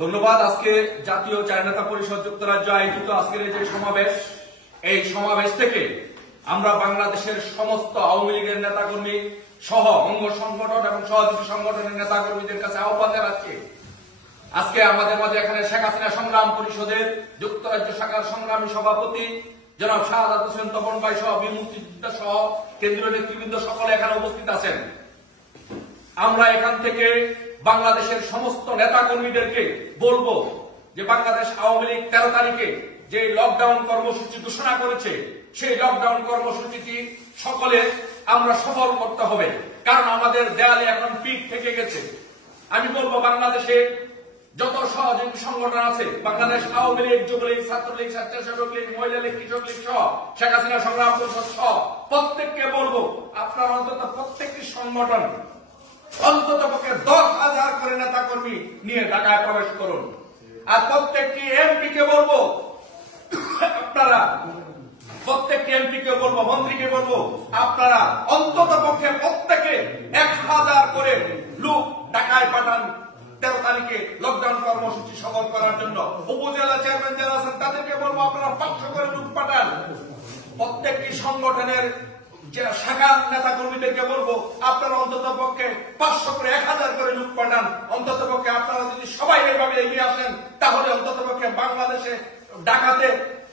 ধন্যবাদ। আজকে জাতীয় চার নেতা পরিষদ যুক্তরাজ্য আয়োজিত আজকের যে সমাবেশ, এই সমাবেশ থেকে আমরা বাংলাদেশের সমস্ত আওয়ামী লীগের নেতাকর্মী সহ অঙ্গ সংগঠন এবং সহযোগী সংগঠনের নেতাকর্মীদের কাছে আহ্বান জানাচ্ছি। আজকে আমাদের মাঝে এখানে শেখ হাসিনা সংগ্রাম পরিষদের যুক্তরাজ্য শাখার সংগ্রামী সভাপতি জনাব শাহাদাত হোসেন তপন ভাই সহ বীর মুক্তিযোদ্ধা সহ কেন্দ্রীয় নেতৃবৃন্দ সকলে এখানে উপস্থিত আছেন। আমরা এখান থেকে বাংলাদেশের সমস্ত নেতাকর্মীদেরকে বলবো যে বাংলাদেশ আওয়ামী লীগ 13 তারিখে যে লকডাউন কর্মসূচি ঘোষণা করেছে, সেই লকডাউন কর্মসূচিটি সকলে আমরা সফল করতে হবে, কারণ আমাদের দেয়ালে এখন পিঠ থেকে গেছে। আমি বলবো বাংলাদেশে যত সহযোগী সংগঠন আছে, বাংলাদেশ আওয়ামী লীগ, যুবলীগ, ছাত্রলীগ, স্বেচ্ছাসেবক লীগ, মহিলা লীগ, কৃষক লীগ সহ শেখ হাসিনা সংগ্রাম পরিষদ সহ প্রত্যেককে বলবো আপনারা অন্তত প্রত্যেকটি সংগঠন অন্তত পক্ষে 10,000 করে নেতা কর্মী নিয়ে ঢাকায় প্রবেশ করুন। আর প্রত্যেকটি এমপিকে বলবো, আপনারা প্রত্যেকটি এমপিকে বলবো, মন্ত্রীকে বলবো, আপনারা অন্তত পক্ষে প্রত্যেকে 1000 করে লোক ঢাকায় পাঠান 13 তারিখে লকডাউন কর্মসূচি সফল করার জন্য। উপজেলা চেয়ারম্যান যারা আছেন তাদেরকে বলবো আপনারা 500 করে লোক পাঠান। প্রত্যেকটি সংগঠনের শাখার নেতা কর্মীদেরকে বলবো আপনারা অন্তত পক্ষে 500 করে 1000 করে লোক পাঠান। অন্তত পক্ষে আপনারা যদি সবাই এইভাবে এগিয়ে আসেন তাহলে অন্তত পক্ষে বাংলাদেশে ঢাকাতে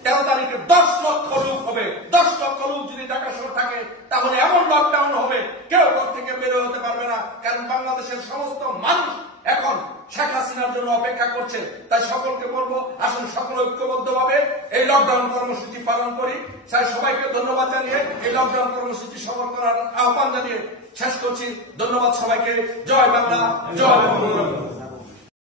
13 তারিখে 10 লক্ষ লোক হবে। 10 লক্ষ লোক যদি ঢাকা শহর থাকে তাহলে এমন লকডাউন হবে কেউ ঘর থেকে বের হতে পারবে না, কারণ বাংলাদেশের সমস্ত মানুষ এখন শেখ হাসিনার জন্য অপেক্ষা করছে। তাই সকলকে বলবো আসুন সকল ঐক্যবদ্ধভাবে এই লকডাউন কর্মসূচি পালন করি। তাই সবাইকে ধন্যবাদ জানিয়ে এই লকডাউন কর্মসূচি সফল করার আহ্বান জানিয়ে শেষ করছি। ধন্যবাদ সবাইকে। জয় বাংলা, জয় বঙ্গবন্ধু।